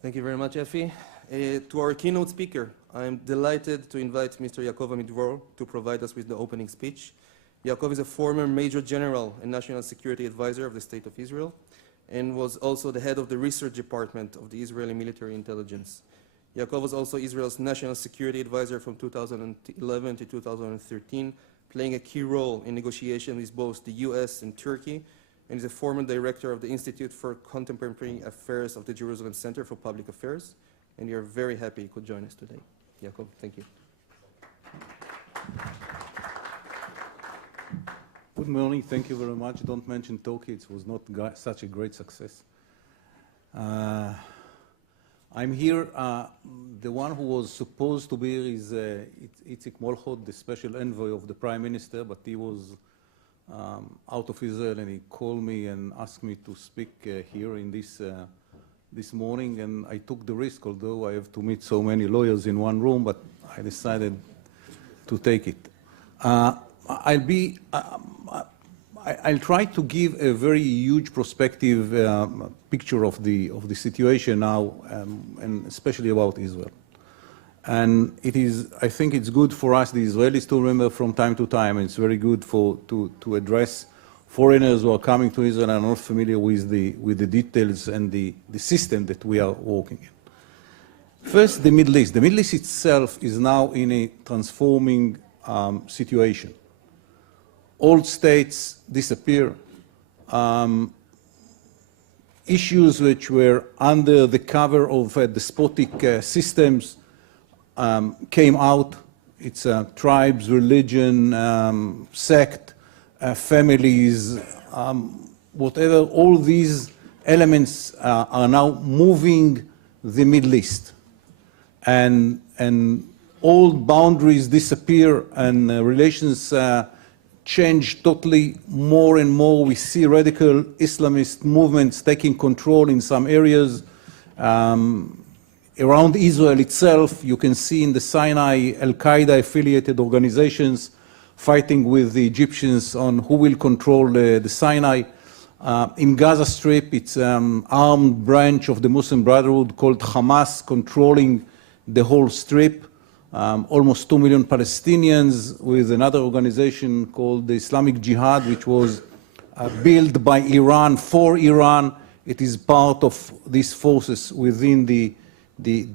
Thank you very much, Effie. To our keynote speaker, I am delighted to invite Mr. Yaakov Amidror to provide us with the opening speech. Yaakov is a former Major General and National Security Advisor of the State of Israel and was also the head of the research department of the Israeli military intelligence. Yaakov was also Israel's National Security Advisor from 2011 to 2013, playing a key role in negotiations with both the US and Turkey, and is a former director of the Institute for Contemporary Affairs of the Jerusalem Center for Public Affairs. And we are very happy you could join us today. Yaakov, thank you. Good morning. Thank you very much. Don't mention Turkey. It was not such a great success. I'm here. The one who was supposed to be here is Itzik Molchot, the special envoy of the Prime Minister, but he was out of Israel, and he called me and asked me to speak here in this morning, and I took the risk, although I have to meet so many lawyers in one room, but I decided to take it. I'll try to give a very huge prospective picture of the situation now, and especially about Israel. And I think it's good for us, the Israelis, to remember from time to time. It's very good to address foreigners who are coming to Israel and are not familiar with the details and the system that we are working in. First, the Middle East. The Middle East itself is now in a transforming situation. Old states disappear. Issues which were under the cover of despotic systems came out. It's tribes, religion, sect, families, whatever. All these elements are now moving the Middle East. And old boundaries disappear, and relations change totally. More and more we see radical Islamist movements taking control in some areas. Around Israel itself, you can see in the Sinai Al-Qaeda affiliated organizations fighting with the Egyptians on who will control the Sinai. In Gaza Strip, it's an armed branch of the Muslim Brotherhood called Hamas controlling the whole strip. Almost 2 million Palestinians, with another organization called the Islamic Jihad, which was built by Iran for Iran. It is part of these forces within the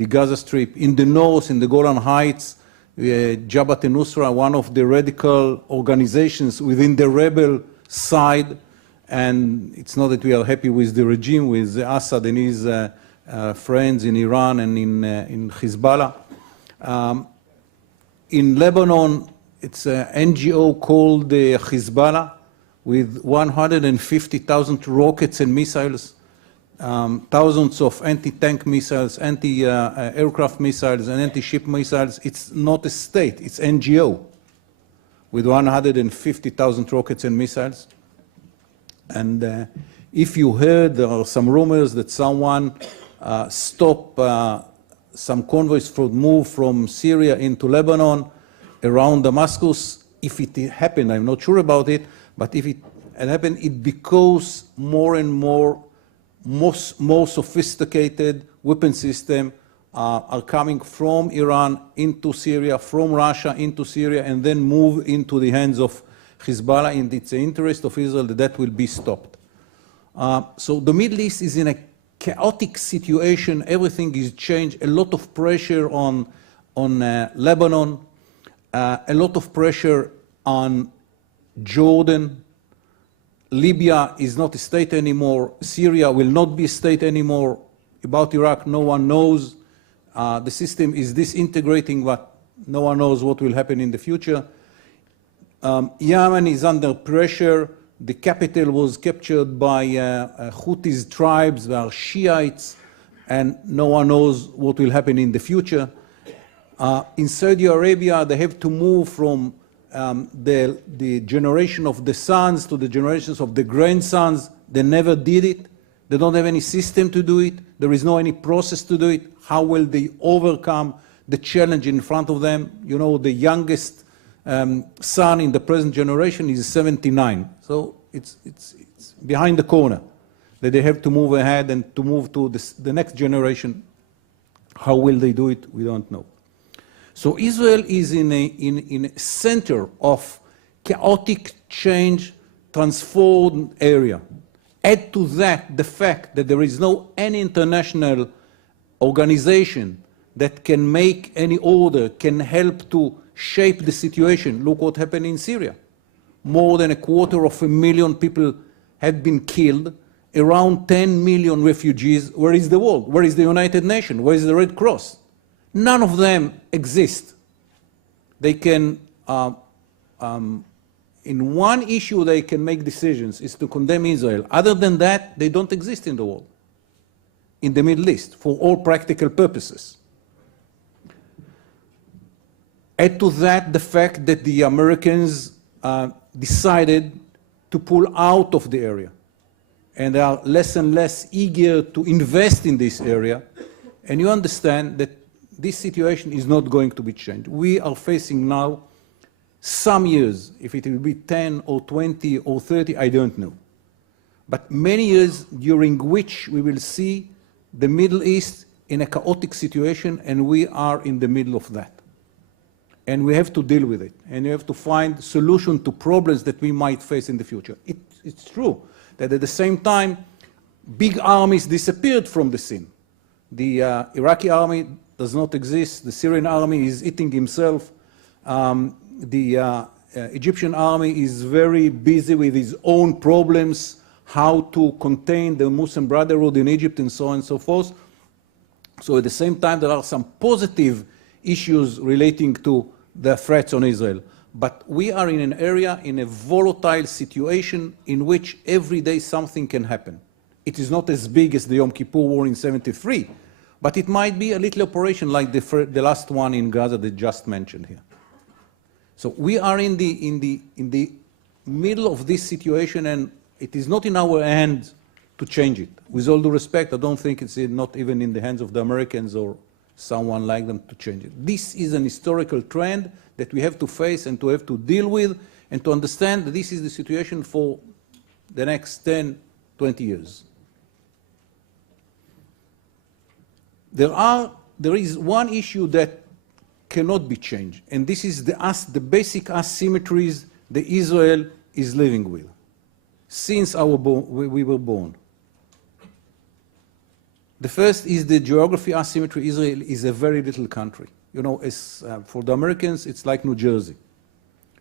Gaza Strip. In the north, in the Golan Heights, Jabhat al-Nusra, one of the radical organizations within the rebel side. And it's not that we are happy with the regime, with Assad and his friends in Iran and in Hezbollah. In Lebanon, it's an NGO called Hezbollah, with 150,000 rockets and missiles, thousands of anti-tank missiles, anti-aircraft missiles, and anti-ship missiles. It's not a state, it's NGO, with 150,000 rockets and missiles. And if you heard, there are some rumors that someone stopped some convoys from move from Syria into Lebanon around Damascus. If it happened, I'm not sure about it, but if it happened, it because more and more sophisticated weapon systems are coming from Iran into Syria, from Russia into Syria, and then move into the hands of Hezbollah. And it's the interest of Israel that will be stopped. So the Middle East is in a chaotic situation. Everything is changed. A lot of pressure on Lebanon, a lot of pressure on Jordan. Libya is not a state anymore. Syria will not be a state anymore. About Iraq, no one knows. The system is disintegrating, but no one knows what will happen in the future. Yemen is under pressure. The capital was captured by Houthis tribes. They are Shiites, and no one knows what will happen in the future. In Saudi Arabia, they have to move from the generation of the sons to the generations of the grandsons. They never did it. They don't have any system to do it. There is no any process to do it. How will they overcome the challenge in front of them? You know, the youngest son in the present generation is 79. So it's behind the corner that they have to move ahead and to move to the next generation How will they do it? We don't know. So Israel is in a center of chaotic change, transformed area. Add to that the fact that there is no any international organization that can make any order, can help to shape the situation. Look what happened in Syria. More than 250,000 people have been killed, around 10 million refugees. Where is the world? Where is the United Nations? Where is the Red Cross? None of them exist. They can, in one issue they can make decisions, is to condemn Israel. Other than that, they don't exist in the world, in the Middle East, for all practical purposes. Add to that the fact that the Americans decided to pull out of the area, and they are less and less eager to invest in this area, and you understand that this situation is not going to be changed. We are facing now some years, if it will be 10 or 20 or 30, I don't know, but many years during which we will see the Middle East in a chaotic situation, and we are in the middle of that. And we have to deal with it, and we have to find solution to problems that we might face in the future. It's true that at the same time, big armies disappeared from the scene. The Iraqi army does not exist. The Syrian army is eating himself. The Egyptian army is very busy with his own problems, how to contain the Muslim Brotherhood in Egypt, and so on and so forth. So at the same time, there are some positive issues relating to the threats on Israel. But we are in an area, in a volatile situation in which every day something can happen. It is not as big as the Yom Kippur War in '73, but it might be a little operation like the last one in Gaza that just mentioned here. So we are in the middle of this situation, and it is not in our hands to change it. With all due respect, I don't think it's not even in the hands of the Americans or someone like them to change it. This is an historical trend that we have to face and to have to deal with, and to understand that this is the situation for the next 10, 20 years. There is one issue that cannot be changed, and this is the basic asymmetries that Israel is living with since we were born. The first is the geography asymmetry. Israel is a very little country. You know, for the Americans, it's like New Jersey.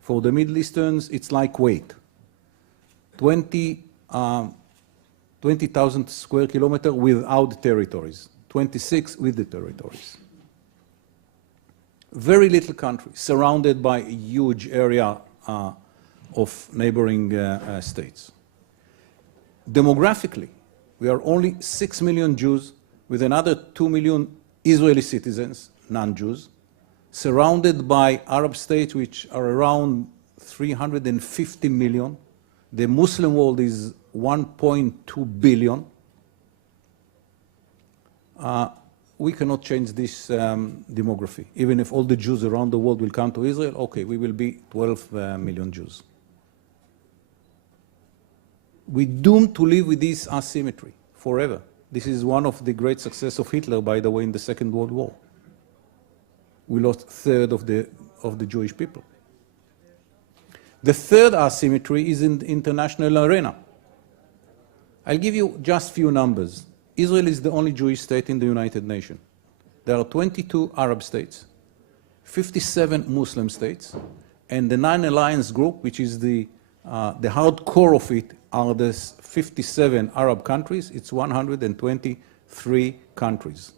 For the Middle Easterns, it's like Kuwait. 20,000 square kilometers without the territories, 26 with the territories. Very little country, surrounded by a huge area of neighboring states. Demographically, we are only 6 million Jews with another 2 million Israeli citizens, non-Jews, surrounded by Arab states which are around 350 million. The Muslim world is 1.2 billion. We cannot change this demography. Even if all the Jews around the world will come to Israel, okay, we will be 12 million Jews. We're doomed to live with this asymmetry forever. This is one of the great success of Hitler, by the way, in the Second World War. We lost a third of the Jewish people. The third asymmetry is in the international arena. I'll give you just few numbers. Israel is the only Jewish state in the United Nations. There are 22 Arab states, 57 Muslim states, and the non-alliance group, which is the hardcore of it, are the 57 Arab countries. It's 123 countries.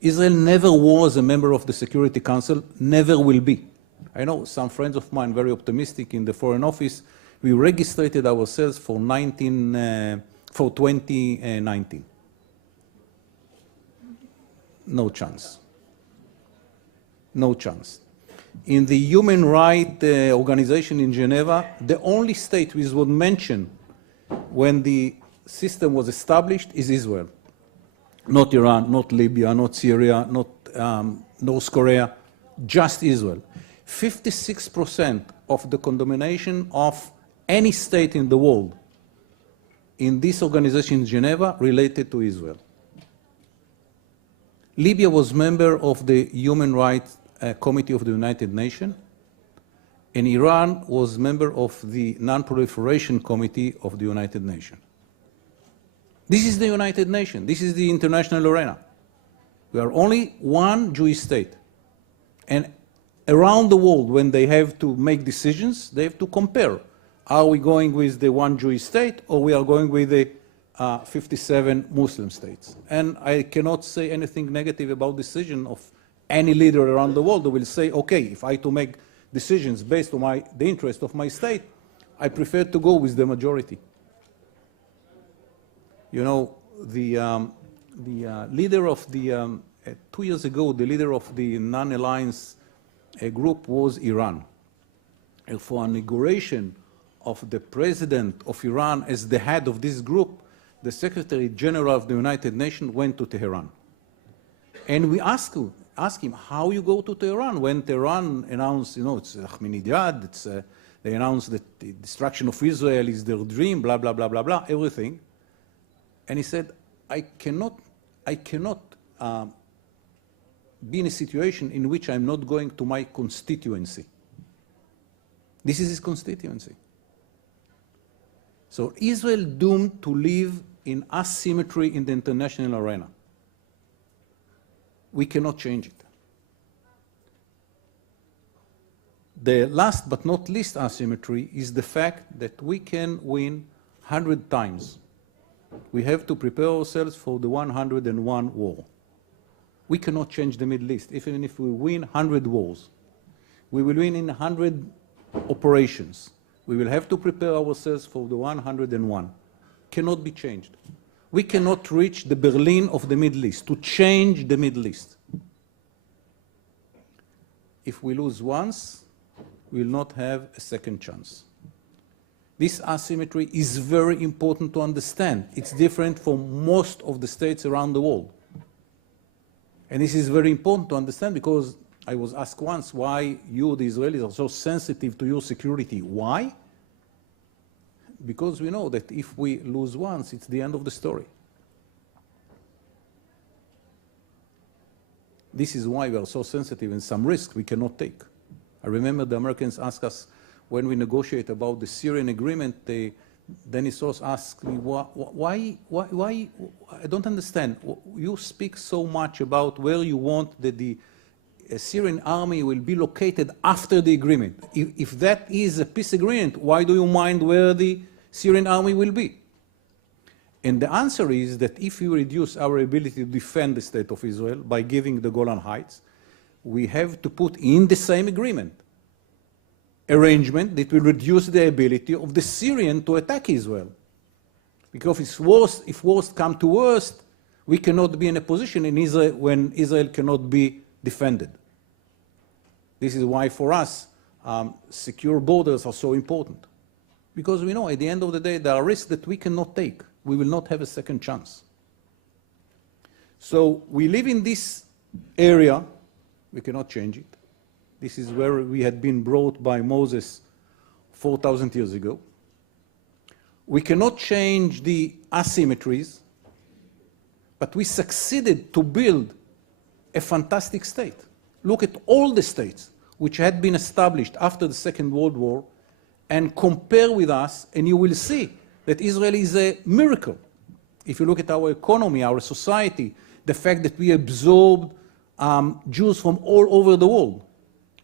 Israel never was a member of the Security Council, never will be. I know some friends of mine, very optimistic in the Foreign Office, we registered ourselves for 2019. No chance. No chance. In the Human Rights Organization in Geneva, the only state which was mentioned when the system was established is Israel. Not Iran, not Libya, not Syria, not North Korea, just Israel. 56% of the condemnation of any state in the world in this organization in Geneva related to Israel. Libya was member of the Human Rights Committee of the United Nations, and Iran was member of the Non-Proliferation Committee of the United Nations. This is the United Nations. This is the international arena. We are only one Jewish state. And around the world, when they have to make decisions, they have to compare. Are we going with the one Jewish state, or we are going with the 57 Muslim states? And I cannot say anything negative about decision of any leader around the world who will say, okay, if I have to make decisions based on the interest of my state, I prefer to go with the majority. You know, the leader of the, 2 years ago, the leader of the non-alliance group was Iran. And for inauguration of the president of Iran as the head of this group, the Secretary General of the United Nations went to Tehran. And we asked him, how you go to Tehran when Tehran announced, you know, it's Ahmadinejad, they announced that the destruction of Israel is their dream, blah, blah, blah, blah, blah, everything. And he said, I cannot be in a situation in which I'm not going to my constituency. This is his constituency. So Israel doomed to live in asymmetry in the international arena. We cannot change it. The last but not least asymmetry is the fact that we can win 100 times. We have to prepare ourselves for the 101 war. We cannot change the Middle East. Even if we win 100 wars, we will win in 100 operations. We will have to prepare ourselves for the 101. Cannot be changed. We cannot reach the Berlin of the Middle East to change the Middle East. If we lose once, we will not have a second chance. This asymmetry is very important to understand. It's different from most of the states around the world. And this is very important to understand because I was asked once why you, the Israelis, are so sensitive to your security. Why? Because we know that if we lose once, it's the end of the story. This is why we are so sensitive and some risks we cannot take. I remember the Americans asked us when we negotiate about the Syrian agreement, Dennis Ross asked me, why, I don't understand. You speak so much about where you want that the Syrian army will be located after the agreement. If that is a peace agreement, why do you mind where the Syrian army will be? And the answer is that if we reduce our ability to defend the state of Israel by giving the Golan Heights, we have to put in the same agreement arrangement that will reduce the ability of the Syrian to attack Israel. Because if worst come to worst, we cannot be in a position in Israel when Israel cannot be defended. This is why for us, secure borders are so important. Because we know at the end of the day, there are risks that we cannot take. We will not have a second chance. So we live in this area, we cannot change it. This is where we had been brought by Moses 4,000 years ago. We cannot change the asymmetries, but we succeeded to build a fantastic state. Look at all the states which had been established after the Second World War and compare with us, and you will see that Israel is a miracle. If you look at our economy, our society, the fact that we absorbed Jews from all over the world.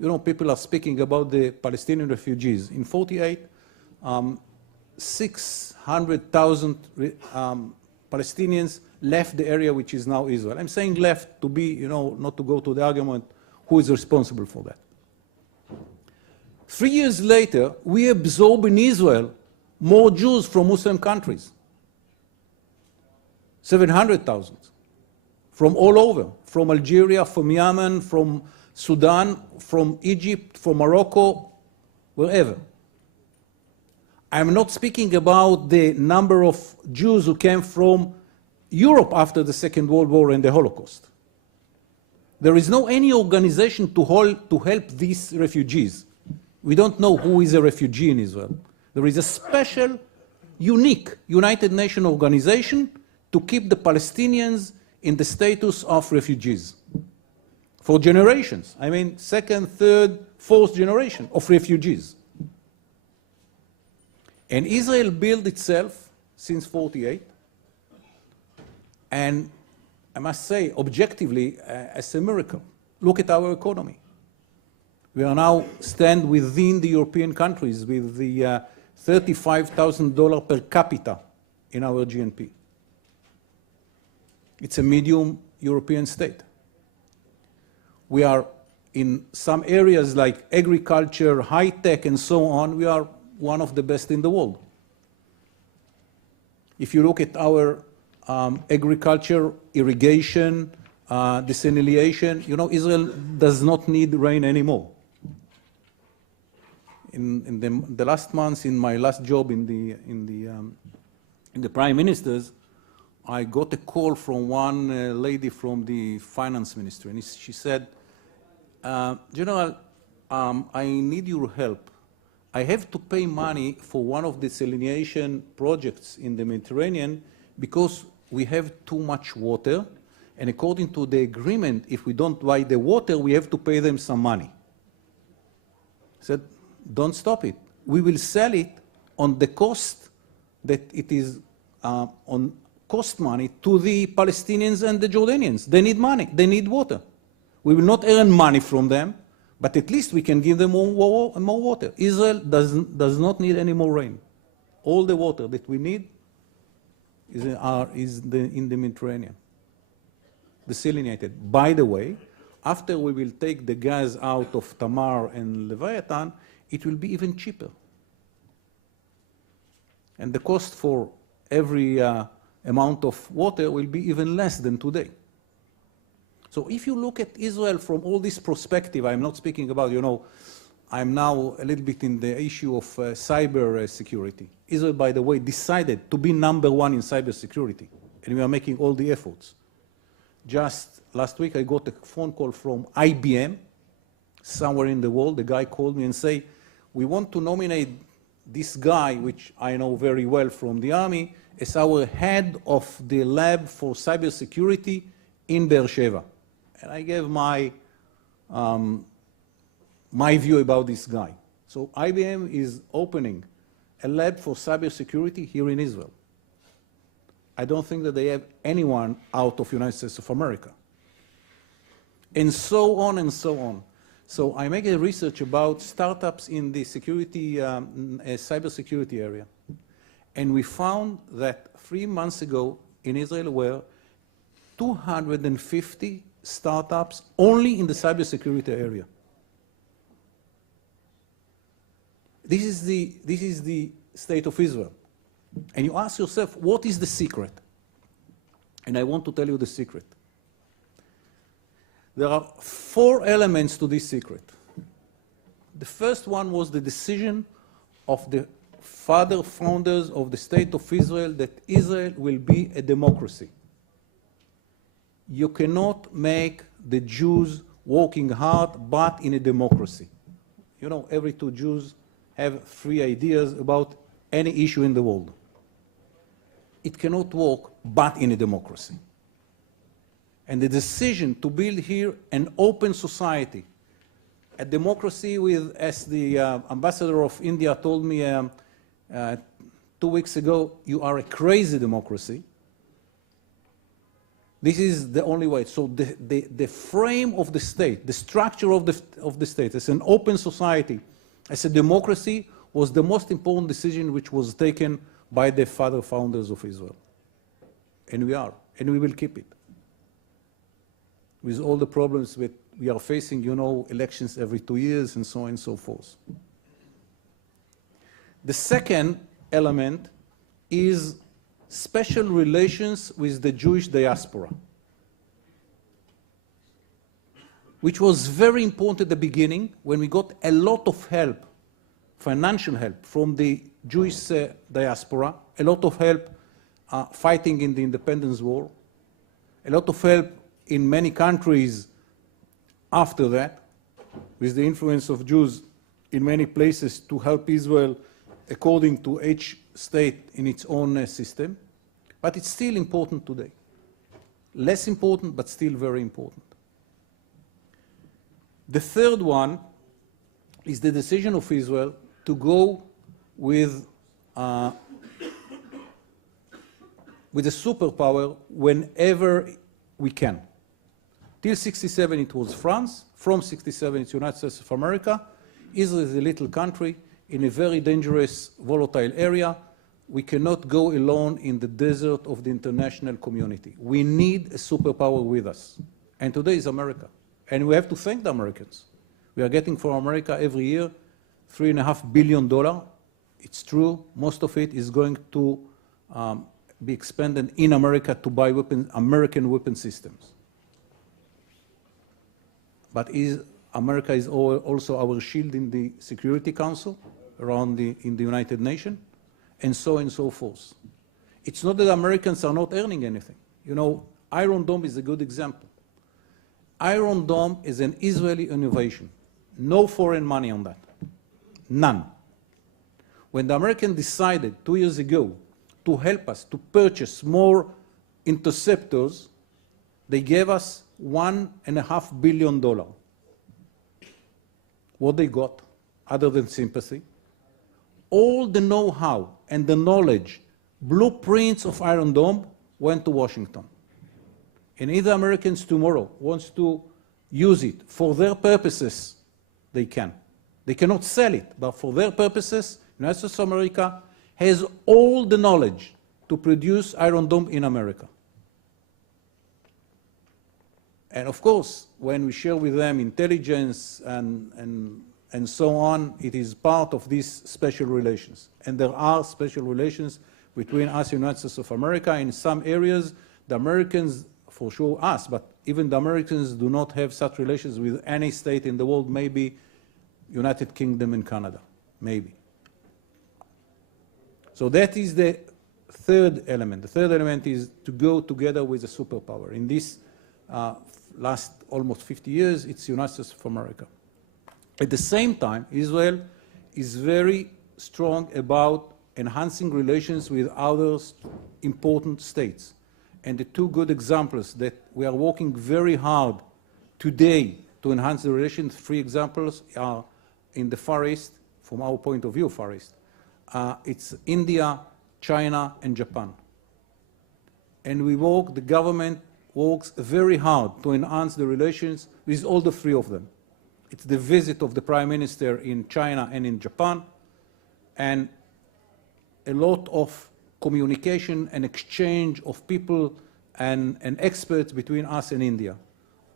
You know, people are speaking about the Palestinian refugees. In 1948, 600,000 Palestinians left the area which is now Israel. I'm saying left to be, you know, not to go to the argument who is responsible for that. 3 years later, we absorb in Israel more Jews from Muslim countries. 700,000 from all over, from Algeria, from Yemen, from Sudan, from Egypt, from Morocco, wherever. I'm not speaking about the number of Jews who came from Europe after the Second World War and the Holocaust. There is no any organization to help these refugees. We don't know who is a refugee in Israel. There is a special, unique United Nations organization to keep the Palestinians in the status of refugees for generations. I mean, second, third, fourth generation of refugees. And Israel built itself since 48, and I must say, objectively, as a miracle. Look at our economy. We are now stand within the European countries with the $35,000 per capita in our GNP. It's a medium European state. We are in some areas like agriculture, high tech, and so on, we are one of the best in the world. If you look at our agriculture, irrigation, desalination, you know, Israel does not need rain anymore. In the last months, in my last job in the Prime Minister's, I got a call from one lady from the Finance Ministry, and she said, General, I need your help. I have to pay money for one of the desalination projects in the Mediterranean because we have too much water, and according to the agreement, if we don't buy the water, we have to pay them some money. I said, don't stop it. We will sell it on the cost that it is on cost money to the Palestinians and the Jordanians. They need money. They need water. We will not earn money from them, but at least we can give them more water. Israel does not need any more rain. All the water that we need is in the Mediterranean, desalinated. By the way, after we will take the gas out of Tamar and Leviathan, it will be even cheaper. And the cost for every amount of water will be even less than today. So if you look at Israel from all this perspective, I'm not speaking about, you know, I'm now a little bit in the issue of cyber security. Israel, by the way, decided to be number one in cyber security, and we are making all the efforts. Just last week, I got a phone call from IBM, somewhere in the world. The guy called me and said, we want to nominate this guy, which I know very well from the Army, as our head of the lab for cybersecurity in Beersheba. And I gave my view about this guy. So IBM is opening a lab for cybersecurity here in Israel. I don't think that they have anyone out of the United States of America. And so on and so on. So I make a research about startups in the security, cybersecurity area. And we found that 3 months ago in Israel were 250 startups only in the cybersecurity area. This is the state of Israel. And you ask yourself, what is the secret? And I want to tell you the secret. There are 4 elements to this secret. The first one was the decision of the founders of the state of Israel that Israel will be a democracy. You cannot make the Jews working hard, but in a democracy. You know, every 2 Jews have 3 ideas about any issue in the world. It cannot work, but in a democracy. And the decision to build here an open society, a democracy with, as the ambassador of India told me 2 weeks ago, you are a crazy democracy. This is the only way. So the frame of the state, the structure of the state as an open society, as a democracy, was the most important decision which was taken by the founders of Israel. And we are, and we will keep it. With all the problems that we are facing, you know, elections every 2 years and so on and so forth. The second element is special relations with the Jewish diaspora, which was very important at the beginning when we got a lot of help, financial help from the Jewish diaspora, a lot of help fighting in the independence war, a lot of help in many countries after that, with the influence of Jews in many places to help Israel according to each state in its own system, but it's still important today. less important, but still very important. The third one is the decision of Israel to go with a superpower whenever we can. Till 1967 it was France. From 1967 it's United States of America. Israel is a little country in a very dangerous, volatile area. We cannot go alone in the desert of the international community. We need a superpower with us. And today is America. And we have to thank the Americans. We are getting from America every year $3.5 billion. It's true, most of it is going to be expended in America to buy American weapon systems. But America is also our shield in the Security Council, in the United Nations, and so forth. It's not that Americans are not earning anything. You know, Iron Dome is a good example. Iron Dome is an Israeli innovation. No foreign money on that. None. When the Americans decided 2 years ago to help us to purchase more interceptors, they gave us $1.5 billion. What they got, other than sympathy? All the know-how and the knowledge, blueprints of Iron Dome went to Washington. And if the Americans tomorrow wants to use it for their purposes, they can. They cannot sell it, but for their purposes, United States of America has all the knowledge to produce Iron Dome in America. And of course, when we share with them intelligence and so on, it is part of these special relations. And there are special relations between us and the United States of America. In some areas, the Americans, for sure us, but even the Americans do not have such relations with any state in the world, maybe United Kingdom and Canada, maybe. So that is the third element. The third element is to go together with a superpower. In this last almost 50 years, it's the United States of America. At the same time, Israel is very strong about enhancing relations with other important states. And the two good examples that we are working very hard today to enhance the relations, three examples are in the Far East, from our point of view, Far East. It's India, China, and Japan. And the government works very hard to enhance the relations with all the three of them. It's the visit of the Prime Minister in China and in Japan, and a lot of communication and exchange of people and experts between us and India.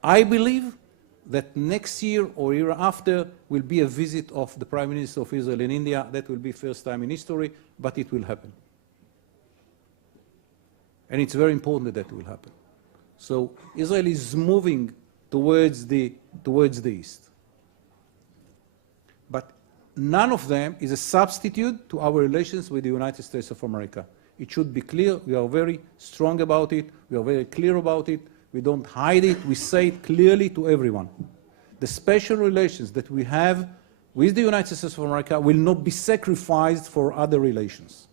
I believe that next year or year after will be a visit of the Prime Minister of Israel in India. That will be first time in history, but it will happen. And it's very important that will happen. So Israel is moving towards the East. But none of them is a substitute to our relations with the United States of America. It should be clear. We are very strong about it. We are very clear about it. We don't hide it. We say it clearly to everyone. The special relations that we have with the United States of America will not be sacrificed for other relations.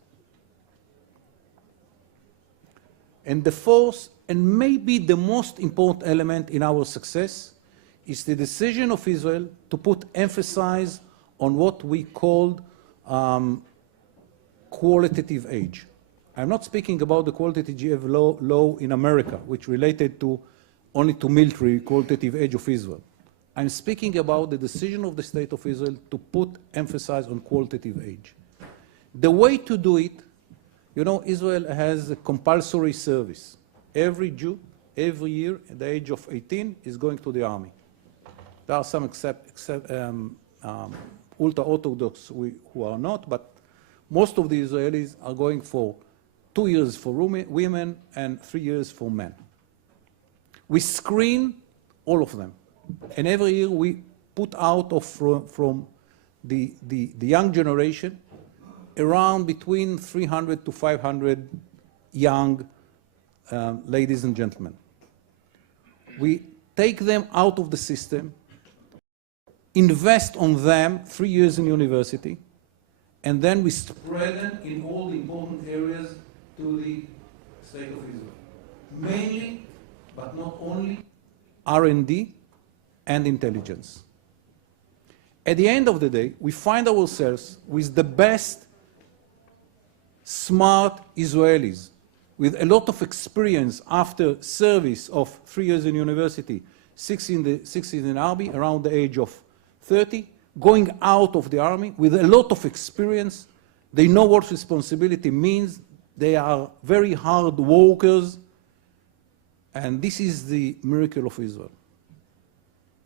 And the fourth, and maybe the most important element in our success, is the decision of Israel to put emphasis on what we called qualitative age. I'm not speaking about the qualitative law in America, which related only to military qualitative age of Israel. I'm speaking about the decision of the State of Israel to put emphasis on qualitative age. The way to do it, you know, Israel has a compulsory service. Every Jew, every year, at the age of 18, is going to the army. There are some ultra-Orthodox who are not, but most of the Israelis are going for 2 years for women and 3 years for men. We screen all of them. And every year we put out from the young generation around between 300 to 500 young ladies and gentlemen. We take them out of the system, invest on them 3 years in university, and then we spread them in all the important areas to the State of Israel. Mainly but not only R&D and intelligence. At the end of the day, we find ourselves with the best smart Israelis with a lot of experience after service of 3 years in university, 6 in the army, around the age of 30, going out of the army with a lot of experience. They know what responsibility means. They are very hard workers. And this is the miracle of Israel.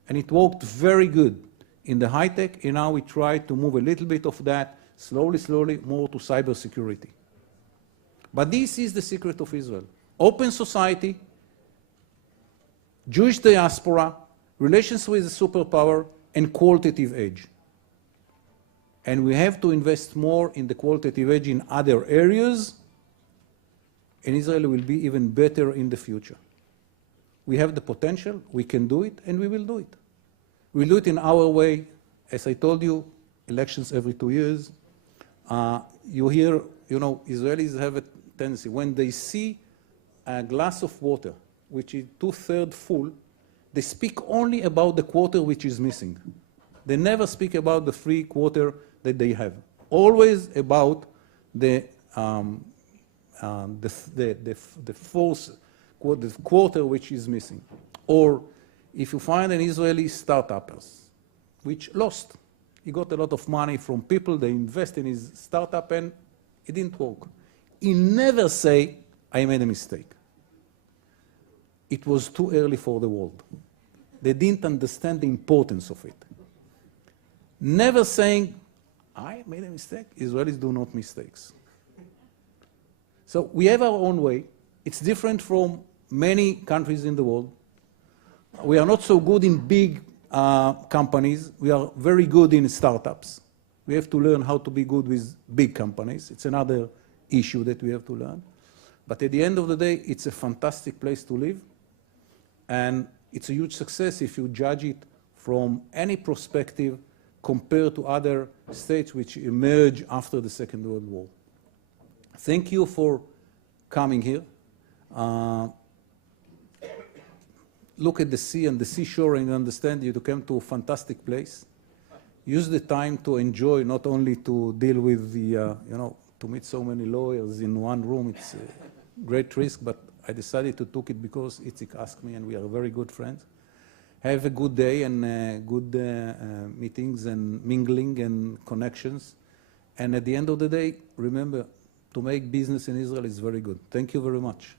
And it worked very good in the high tech, and now we try to move a little bit of that, slowly, more to cybersecurity. But this is the secret of Israel. Open society, Jewish diaspora, relations with the superpower, and qualitative edge. And we have to invest more in the qualitative edge in other areas, and Israel will be even better in the future. We have the potential, we can do it, and we will do it. We'll do it in our way. As I told you, elections every 2 years. You hear, Israelis have a tendency, when they see a glass of water, which is 2/3 full, they speak only about the quarter which is missing. They never speak about the 3/4 that they have. Always about the quarter which is missing. Or if you find an Israeli startuppers, which lost, he got a lot of money from people, they invest in his startup and it didn't work. He never say, I made a mistake. It was too early for the world. They didn't understand the importance of it. Never saying, I made a mistake. Israelis do not mistakes. So we have our own way. It's different from many countries in the world. We are not so good in big companies. We are very good in startups. We have to learn how to be good with big companies. It's another issue that we have to learn. But at the end of the day, it's a fantastic place to live. And it's a huge success if you judge it from any perspective compared to other states which emerged after the Second World War. Thank you for coming here. Look at the sea and the seashore and understand you came to a fantastic place. Use the time to enjoy, not only to deal with the, to meet so many lawyers in one room. It's a great risk, but I decided to take it because Itzik asked me and we are very good friends. Have a good day and good meetings and mingling and connections. And at the end of the day, remember, to make business in Israel is very good. Thank you very much.